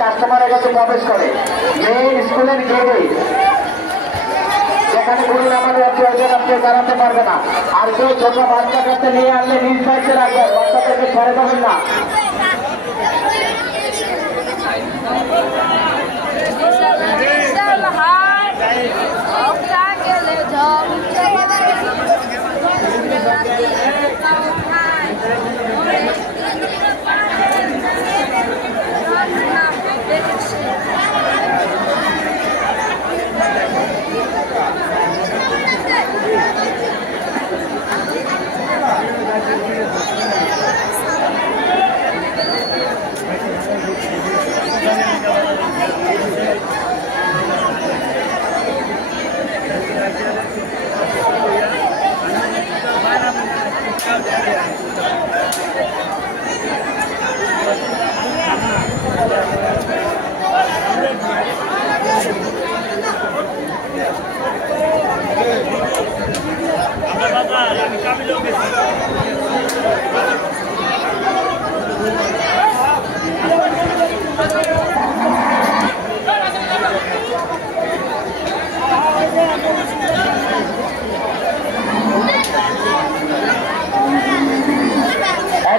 কাস্টমারের কাছে প্রবেশ করে মেইন স্কুলের গেটে, যেখানে কোনো নামাজ আছে ওইজন আপনি দাঁড়াতে পারবে না। আর কেউ ছোট বাচ্চা কাছে নিয়ে আনলে নিজ দায়িত্বে রাখবেন, বাচ্চাদেরকে ছেড়ে দেবেন না।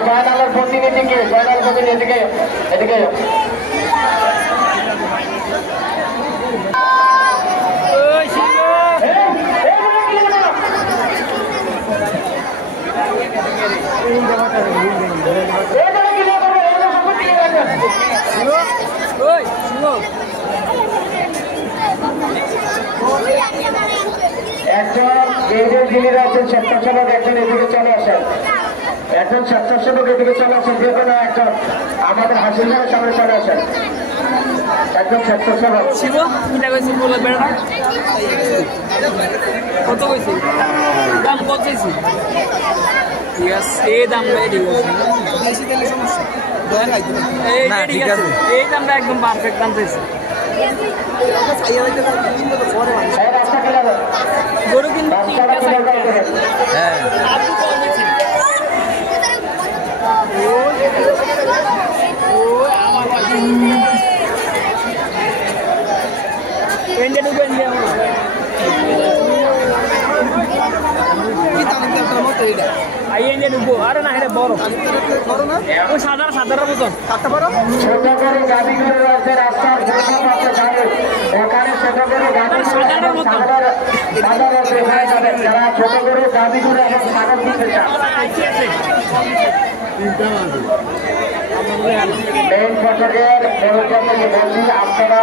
জয়নালের প্রতিনিধিকে, জয়নাল প্রতিনিধিকে এদিকে একজন গেটের যিনি রয়েছেন স্বেচ্ছাসেবক একজন এদিকে চলে আসেন, একজন স্বেচ্ছাসেবক এদিকে চলে আসেন, যে কোনো একজন আমাদের হাসিলদারের সামনে চলে আসেন, একজন স্বেচ্ছাসেবক। কত কইছি দাম কত চাইছি? ঠিক আছে, এই দামটা ঠিক আছে, ঠিক আছে, এই দামটা একদম পারফেক্ট দাম চাইছি। গরু কিন্তু আরে না, এটা বড় ওই সাধারণ মতন কাটতে পারো। ছোট করে গাড়ি করে আছে রাস্তার ওখানে ছোট করে গাড়ি সাধারণ মতন যারা ছোট করে গাড়ি করে সাগর দিতে চান মেইন ফটকের বড় বলছি আপনারা